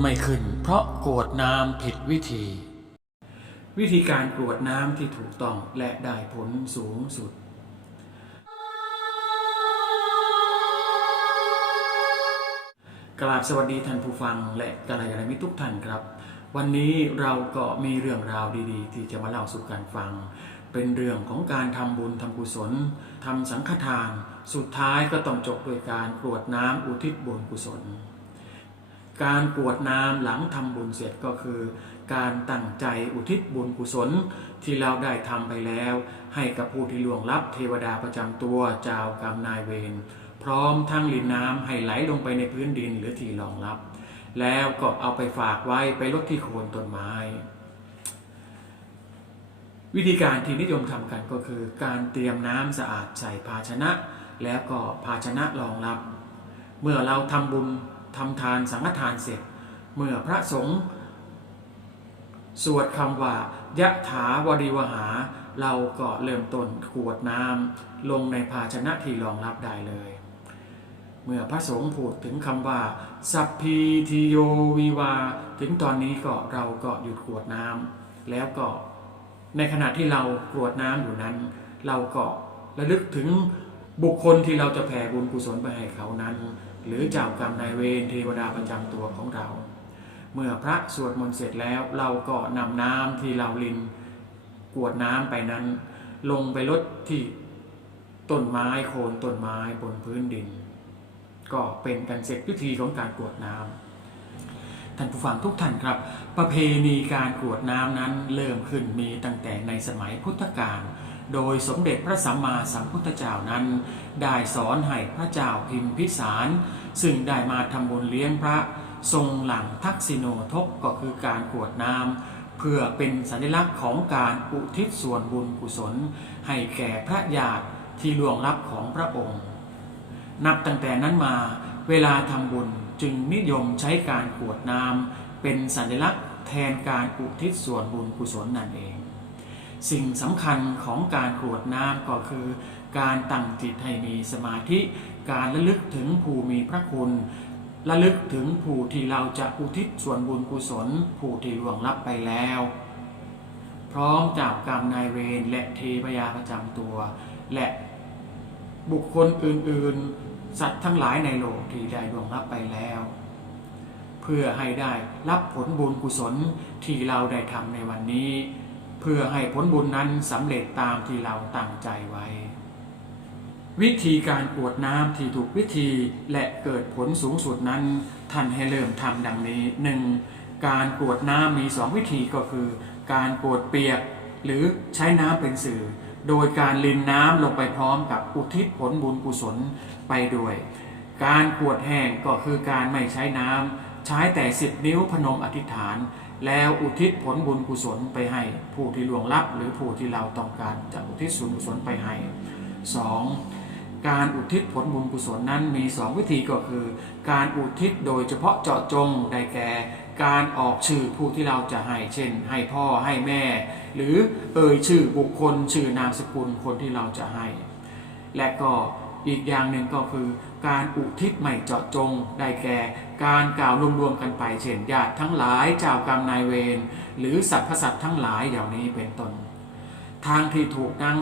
ไม่ขึ้น เพราะกรวดน้ำผิดวิธี วิธีการกรวดน้ำที่ถูกต้องและได้ผลสูงสุด กราบสวัสดีท่านผู้ฟังและกัลยาณมิตรทุกท่านครับ วันนี้เราก็มีเรื่องราวดีๆ ที่จะมาเล่าสู่กันฟัง เป็นเรื่องของการทำบุญทำกุศลทำสังฆทาน สุดท้ายก็ต้องจบโดยการกรวดน้ำอุทิศบุญกุศล การกรวดน้ำหลังทำบุญเสร็จก็คือ การตั้งใจอุทิศบุญกุศลที่เราได้ทำไปแล้ว ให้กับผู้ที่ล่วงลับเทวดาประจำตัวเจ้ากรรมนายเวรพร้อมทั้งลินน้ำให้ไหลลงไปในพื้นดินหรือที่รองรับ แล้วก็เอาไปฝากไว้ไปลดที่โคนต้นไม้ วิธีการที่นิยมทำกันก็คือ การเตรียมน้ำสะอาดใส่ภาชนะ แล้วก็ภาชนะรองรับ เมื่อเราทำบุญ ทำทานสังฆทานเสร็จ เมื่อพระสงฆ์สวดคำว่ายะถาวริวหา เราก็เริ่มต้นขวดน้ำลงในภาชนะที่รองรับได้เลย เมื่อพระสงฆ์พูดถึงคำว่า สัพพีทิโยวิวา ถึงตอนนี้ก็เราก็หยุดขวดน้ำแล้วก็ในขณะที่เรากรวดน้ำอยู่นั้น เราก็ระลึกถึงบุคคลที่เราจะแผ่บุญกุศลไปให้เขานั้น หรือเจ้ากรรมนายเวรเทวดาประจำตัวของเรา เมื่อพระสวดมนต์เสร็จแล้วเราก็นำน้ำที่เราลินกรวดน้ำไปนั้น ลงไปลดที่ต้นไม้โคนต้นไม้บนพื้นดิน ก็เป็นการเสร็จพิธีของการกรวดน้ำท่านผู้ฟังทุกท่านครับ ประเพณีการกรวดน้ำนั้นเริ่มขึ้นมีตั้งแต่ในสมัยพุทธกาล โดยสมเด็จพระสัมมาสัมพุทธเจ้านั้น ได้สอนให้พระเจ้าพิมพิสาร ซึ่งได้มาทำบุญเลี้ยงพระทรงหลังทักษิโนทกก็คือการกวดน้ำเพื่อเป็นสัญลักษณ์ของการอุทิศส่วนบุญกุศล ให้แก่พระญาติที่ล่วงลับของพระองค์ นับตั้งแต่นั้นมาเวลาทำบุญจึงนิยมใช้การกวดน้ำเป็นสัญลักษณ์แทนการอุทิศส่วนบุญกุศลนั่นเอง สิ่งสำคัญของการกรวดน้ำก็คือ การตั้งจิตให้มีสมาธิ การระลึกถึงผู้มีพระคุณระลึกถึงผู้ที่เราจะอุทิศส่วนบุญกุศล ผู้ที่ล่วงลับไปแล้ว พร้อมจากกรรมนายเวรและเทพยาประจำตัว และบุคคลอื่น ๆ สัตว์ทั้งหลายในโลกที่ได้ล่วงลับไปแล้ว เพื่อให้ได้รับผลบุญกุศลที่เราได้ทำในวันนี้ เพื่อให้ผลบุญนั้นสำเร็จตามที่เราตั้งใจไว้ วิธีการกวดน้ำที่ถูกวิธีและเกิดผลสูงสุดนั้น ท่านให้เริ่มทำดังนี้หนึ่งการกวดน้ำมีสองวิธีก็คือ การกวดเปียก หรือใช้น้ำเป็นสื่อ โดยการลินน้ำลงไปพร้อมกับอุทิศผลบุญกุศลไปด้วย การกวดแห้งก็คือการไม่ใช้น้ำใช้แต่สิบนิ้วพนมอธิษฐาน แล้วอุทิศผลบุญกุศลไปให้ผู้ที่ล่วงลับ หรือผู้ที่เราต้องการจะอุทิศส่วนกุศลไปให้ 2. การอุทิศผลบุญกุศลนั้นมี 2 วิธีก็คือ การอุทิศโดยเฉพาะเจาะจงได้แก่การออกชื่อผู้ที่เราจะให้ เช่น ให้พ่อให้แม่ หรือเอ่ยชื่อบุคคล ชื่อนามสกุลคนที่เราจะให้ และก็อีกอย่างหนึ่งก็คือ การอุทิศไม่เจาะจงได้แก่ การกล่าวรวมๆกันไปเช่นญาติทั้งหลายเจ้ากรรมนายเวรหรือสรรพสัตว์ทั้งหลายอย่างนี้เป็นต้น ทางที่ถูกนั้น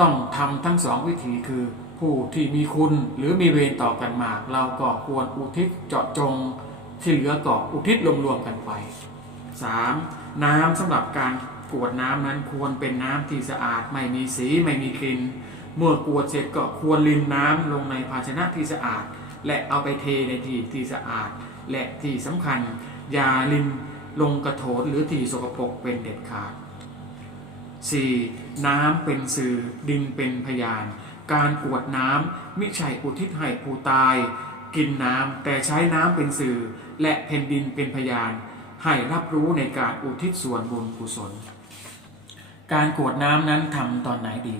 ต้องทำทั้งสองวิธีคือผู้ที่มีคุณหรือมีเวรต่อกันมาก เราก็ควรอุทิศเจาะจง ที่เหลือก็อุทิศรวมๆกันไป 3. น้ำสำหรับการกวดน้ำนั้นควรเป็นน้ำที่สะอาดไม่มีสีไม่มีกลิ่นเมื่อกวดเสร็จก็ควรลินน้ำลงในภาชนะที่สะอาด และเอาไปเทในที่ที่สะอาด และที่สำคัญ อย่าลินลงกระโถนหรือที่สกปรกเป็นเด็ดขาด 4. น้ำเป็นสื่อดินเป็นพยาน การกวดน้ำมิใช่อุทิศให้ผู้ตาย กินน้ำแต่ใช้น้ำเป็นสื่อ และแผ่นดินเป็นพยาน ให้รับรู้ในการอุทิศส่วนบุญกุศล การกวดน้ำนั้นทำตอนไหนดี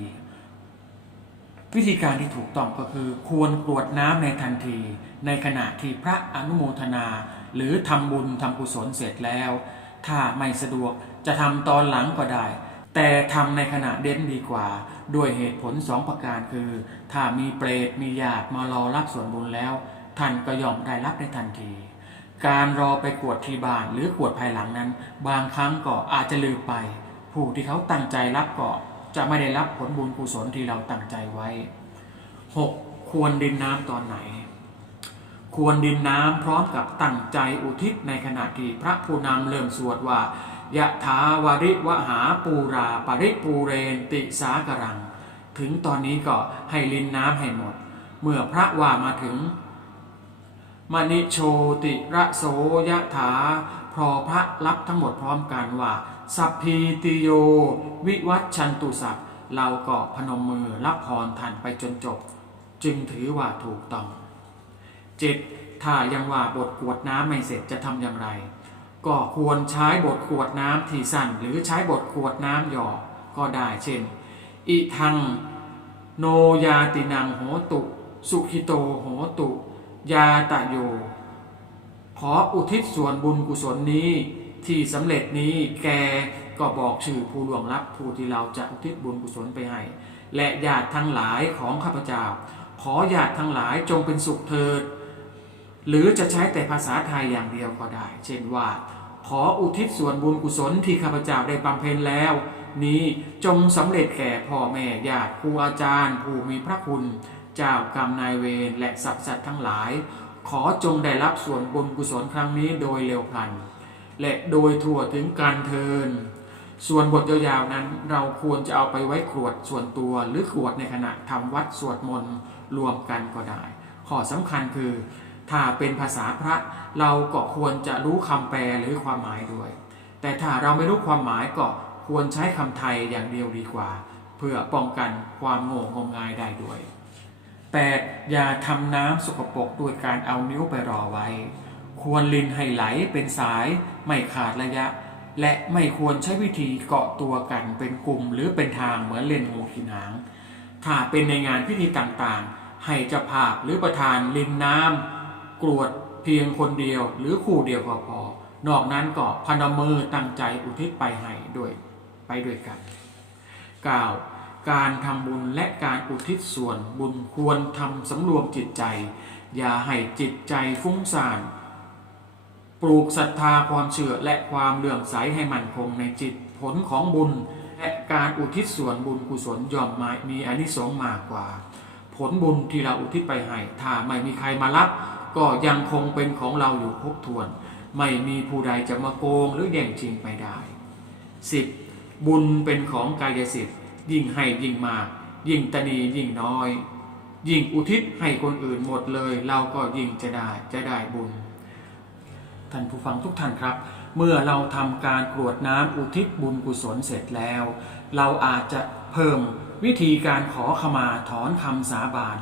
วิธีการที่ถูกต้องก็คือควรกรวดน้ำในทันที ในขณะที่พระอนุโมทนา หรือทำบุญทำกุศลเสร็จแล้ว ถ้าไม่สะดวกจะทำตอนหลังก็ได้ แต่ทำในขณะเด่นดีกว่า ด้วยเหตุผลสองประการคือ ถ้ามีเปรตมีญาติมารอรับส่วนบุญแล้ว ท่านก็ยอมได้รับในทันที การรอไปกวดที่บ้านหรือกวดภายหลังนั้น บางครั้งก็อาจจะลืมไป ผู้ที่เขาตั้งใจรับก็ จะไม่ได้รับผลบุญกุศลที่เราตั้งใจไว้ 6. ควรดินน้ำตอนไหน ควรดินน้ำพร้อมกับตั้งใจอุทิศในขณะที่พระผู้นำเริ่มสวดว่ายะถาวริวหาปูราปริปูเรนติสากรัง ถึงตอนนี้ก็ให้ลินน้ำให้หมด เมื่อพระว่ามาถึงมณิโชติระโสยะถา พอพระรับทั้งหมดพร้อมกันว่า สัพพีติโย วิวัตชันตุสัพเราก็พนมมือรับพรทันไปจนจบ จึงถือว่าถูกต้องเจ็ดถ้ายังว่าบทกวดน้ำไม่เสร็จจะทำอย่างไร ก็ควรใช้บทขวดน้ำที่สั้น หรือใช้บทขวดน้ำหยอกก็ได้เช่น อิทัง โนยาตินังโหตุ สุขิโตโหตุ ยาตะโย ขออุทิศส่วนบุญกุศลนี้ที่สำเร็จนี้แกก็บอกชื่อผู้หลวงลับผู้ที่เราจะอุทิศบุญกุศลไปให้ และญาติทั้งหลายของข้าพเจ้า ขอญาติทั้งหลายจงเป็นสุขเถิด หรือจะใช้แต่ภาษาไทยอย่างเดียวก็ได้ เช่นว่า ขออุทิศส่วนบุญกุศลที่ข้าพเจ้าได้บำเพ็ญแล้ว นี้จงสำเร็จแก่พ่อแม่ญาติครูอาจารย์ ผู้มีพระคุณ เจ้ากรรมนายเวรและสรรพสัตว์ทั้งหลาย ขอจงได้รับส่วนบุญกุศลครั้งนี้โดยเร็วพลัน และโดยทั่วถึงการเทิน ส่วนบทยาวๆนั้นเราควรจะเอาไปไว้ขวดส่วนตัวหรือขวดในขณะทำวัดสวดมนต์รวมกันก็ได้ ข้อสำคัญคือ ถ้าเป็นภาษาพระเราก็ควรจะรู้คำแปลหรือความหมายด้วย แต่ถ้าเราไม่รู้ความหมายก็ควรใช้คำไทยอย่างเดียวดีกว่า เพื่อป้องกันความโง่งมงายได้ด้วย 8. อย่าทำน้ำสกปรกโดยการเอานิ้วไปรอไว้ ควรลินให้ไหลเป็นสายไม่ขาดระยะ และไม่ควรใช้วิธีเกาะตัวกันเป็นกลุ่มหรือเป็นทางเหมือนเล่นงูขีหาง ถ้าเป็นในงานพิธีต่างๆ ให้เจ้าภาพหรือประธานลินน้ำกรวดเพียงคนเดียวหรือคู่เดียวก็พอ นอกนั้นก็พนมมือตั้งใจอุทิศไปให้ด้วยไปด้วยกัน 9. การทำบุญและการอุทิศส่วนบุญควรทำสำรวมจิตใจ อย่าให้จิตใจฟุ้งซ่าน ปลูกศรัทธาความเชื่อและความเลื่อมใสให้มั่นคงในจิตผลของบุญ และการอุทิศส่วนบุญกุศลย่อมมามีอนิสงส์มากกว่า ผลบุญที่เราอุทิศไปให้ถ้าไม่มีใครมารับ ก็ยังคงเป็นของเราอยู่ครบถ้วน ไม่มีผู้ใดจะมาโกงหรือแย่งชิงไปได้ 10. บุญเป็นของกายสิทธิ์ ยิ่งให้ยิ่งมากยิ่งตนียิ่งน้อย ยิ่งอุทิศให้คนอื่นหมดเลย เราก็ยิ่งจะได้จะได้บุญท่านผู้ฟังทุกท่านครับ เมื่อเราทำการกรวดน้ำอุทิศบุญกุศลเสร็จแล้ว เราอาจจะเพิ่มวิธีการขอขมาถอนคำสาบาน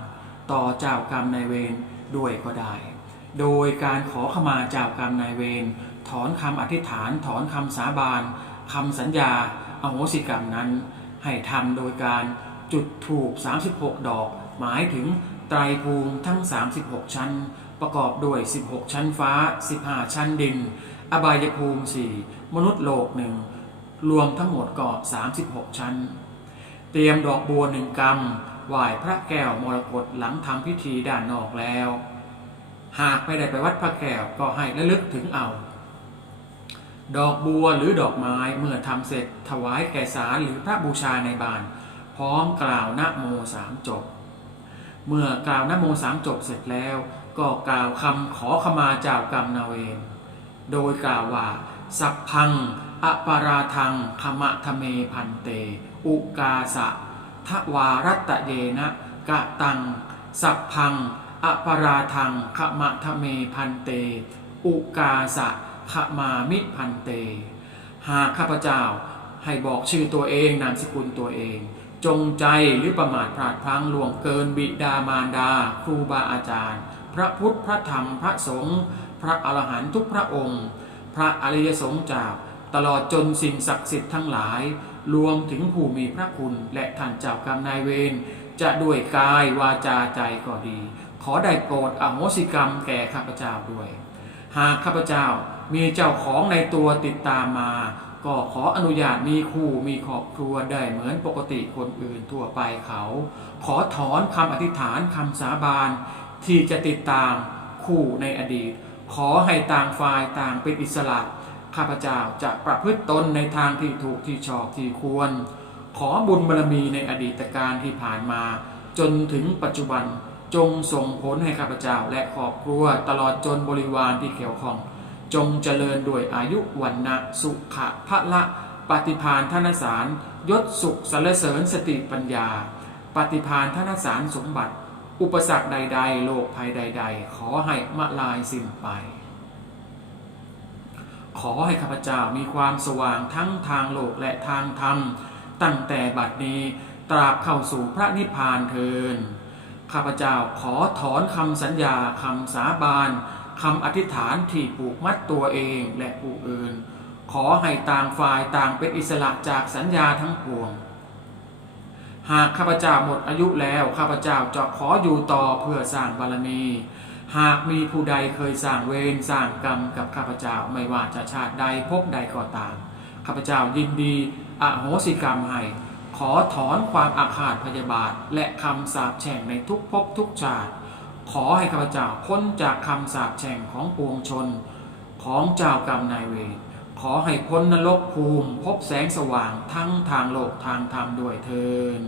ต่อเจ้ากรรมนายเวรด้วยก็ได้ โดยการขอขมาเจ้ากรรมนายเวรถอนคำอธิษฐานถอนคำสาบานคำสัญญาอโหสิกรรมนั้น ให้ทำโดยการจุดถูก 36 ดอก หมายถึงไตรภูมิทั้ง 36 ชั้น ประกอบด้วย 16 ชั้นฟ้า 15 ชั้นดิน อบายภูมิ 4 มนุษย์โลกหนึ่งรวมทั้งหมดก็36 ชั้น เตรียมดอกบัวหนึ่งกำไหว้พระแก้วมรกตหลังทำพิธีด้านนอกแล้ว หากไม่ได้ไปวัดพระแก้วก็ให้ระลึกถึงเอา ดอกบัวหรือดอกไม้เมื่อทำเสร็จถวายแก่สารหรือพระบูชาในบาน พร้อมกล่าวนะโมสามจบ เมื่อกล่าวนะโมสามจบเสร็จแล้ว ก็กล่าวคำขอขมาเจ้ากรรมนาเวรโดยกล่าวว่า สัพพังอปาราทังขมะทะเมพันเต อุกาสะทวารัตตเยนะกะตัง สัพพังอปาราทังขมะทะเมพันเต อุกาสะ ขมามิพันเต หากข้าพเจ้าให้บอกชื่อตัวเองนามสกุลตัวเอง จงใจหรือประมาทพลาดพลั้งล่วงเกินบิดามารดา ครูบาอาจารย์ พระพุทธพระธรรมพระสงฆ์พระอรหันตุกพระองค์ พระอริยสงฆ์จากตลอดจนสิ่งศักดิ์สิทธิ์ทั้งหลาย รวมถึงผู้มีพระคุณและท่านเจ้ากรรมนายเวรจะด้วยกายวาจาใจก็ดี ขอได้โปรดอโหสิกรรมแก่ข้าพเจ้าด้วย หากข้าพเจ้า มีเจ้าของในตัวติดตามมา ก็ขออนุญาตมีคู่มีครอบครัวได้เหมือนปกติคนอื่นทั่วไปเขา ขอถอนคำอธิษฐานคำสาบานที่จะติดตามคู่ในอดีต ขอให้ต่างฝ่ายต่างเป็นอิสระ ข้าพเจ้าจะประพฤติตนในทางที่ถูกที่ชอบที่ควร ขอบุญบารมีในอดีตการที่ผ่านมา จนถึงปัจจุบันจงส่งผลให้ข้าพเจ้าและครอบครัวตลอดจนบริวารที่เกี่ยวข้อง จงเจริญด้วยอายุวันนะสุขะพระละปฏิพานธนสารยศสุขสรรเสริญสติปัญญา ปฏิพานธนสารสมบัติ อุปสรรคใด ๆ โลกภัยใด ๆ ขอให้มะลายสิ้นไป ขอให้ข้าพเจ้ามีความสว่างทั้งทางโลกและทางธรรม ตั้งแต่บัดนี้ตราบเข้าสู่พระนิพพานเทินข้าพเจ้าขอถอนคำสัญญาคำสาบาน คำอธิษฐานที่ผูกมัดตัวเองและผู้อื่น ขอให้ต่างฝ่ายต่างเป็นอิสระจากสัญญาทั้งปวง หากข้าพเจ้าหมดอายุแล้วข้าพเจ้าจะขออยู่ต่อเพื่อสร้างบารมี หากมีผู้ใดเคยสร้างเวรสร้างกรรมกับข้าพเจ้าไม่ว่าจะชาติใดภพใดก็ตามข้าพเจ้ายินดีอโหสิกรรมให้ขอถอนความอาฆาตพยาบาทและคำสาปแช่งในทุกภพทุกชาติ ขอให้ข้าพเจ้าพ้นจากคำสาปแช่งของปวงชน ของเจ้ากรรมนายเวรขอให้พ้นนรกภูมิ พบแสงสว่างทั้งทางโลกทางธรรมด้วยเทิน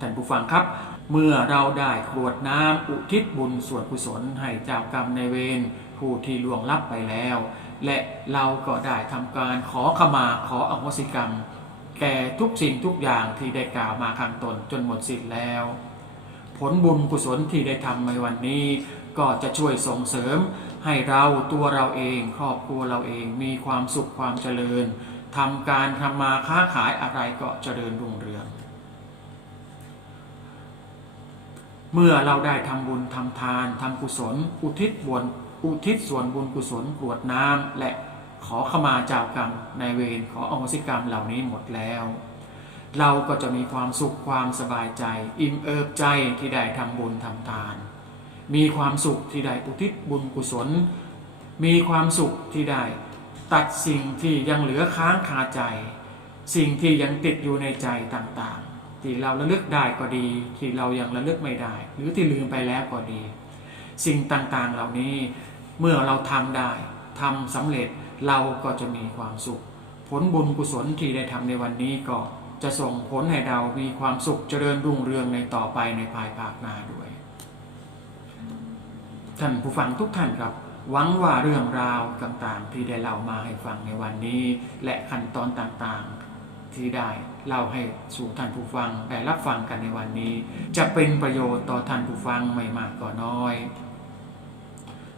ท่านผู้ฟังครับ เมื่อเราได้กรวดน้ำอุทิศบุญส่วนกุศลให้เจ้ากรรมนายเวรผู้ที่ล่วงลับไปแล้ว และเราก็ได้ทำการขอขมาขออโหสิกรรม แก่ทุกสิ่งทุกอย่างที่ได้กล่าวมาข้างตนจนหมดสิ้นแล้ว ลบุญกุศลที่ได้ทำในวันนี้ ก็จะช่วยส่งเสริม ให้เราตัวเราเองครอบครัวเราเองมีความสุขความเจริญทำการทำมาค้าขายอะไรก็เจริญรุ่งเรือง เมื่อเราได้ทำบุญทำทานทำกุศล อุทิศบุญอุทิศส่วนบุญกุศลกรวดน้ำและขอขมาเจ้ากรรมในเวรขออโหสิกรรมเหล่านี้หมดแล้ว เราก็จะมีความสุขความสบายใจ อิ่มเอิบใจที่ได้ทำบุญทำทาน มีความสุขที่ได้อุทิศบุญกุศล มีความสุขที่ได้ตัดสิ่งที่ยังเหลือค้างคาใจ สิ่งที่ยังติดอยู่ในใจต่างๆ ที่เราระลึกได้ก็ดี ที่เรายังระลึกไม่ได้ หรือที่ลืมไปแล้วก็ดี สิ่งต่างๆเหล่านี้เมื่อเราทำได้ทำสำเร็จเราก็จะมีความสุข ผลบุญกุศลที่ได้ทำในวันนี้ก็ จะส่งผลให้เรามีความสุขเจริญรุ่งเรืองในต่อไปในภายภาคหน้าด้วย ท่านผู้ฟังทุกท่านครับหวังว่าเรื่องราวต่างๆ ที่ได้เล่ามาให้ฟังในวันนี้ และขั้นตอนต่างๆ ที่ได้เล่าให้สู่ท่านผู้ฟังได้รับฟังกันในวันนี้ จะเป็นประโยชน์ต่อท่านผู้ฟังไม่มากก็น้อย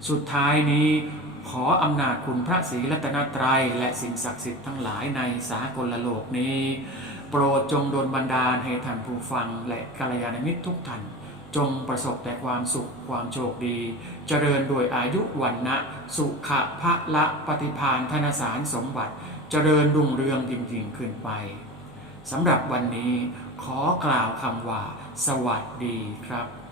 สุดท้ายนี้ขออำนาจคุณพระศรีรัตนตรัยและสิ่งศักดิ์สิทธิ์ทั้งหลายในสากลโลกนี้ ปรดจงโดนบันดาลให้ท่านผู้ฟังและกัลยาณมิตรทุกท่าน จงประสบแต่ความสุขความโชคดี เจริญโดยอายุวันนะสุขะพระละปฏิพานธนสารสมบัติ เจริญรุ่งเรืองยิ่งๆขึ้นไปสำหรับวันนี้ขอกล่าวคำว่า สวัสดีครับ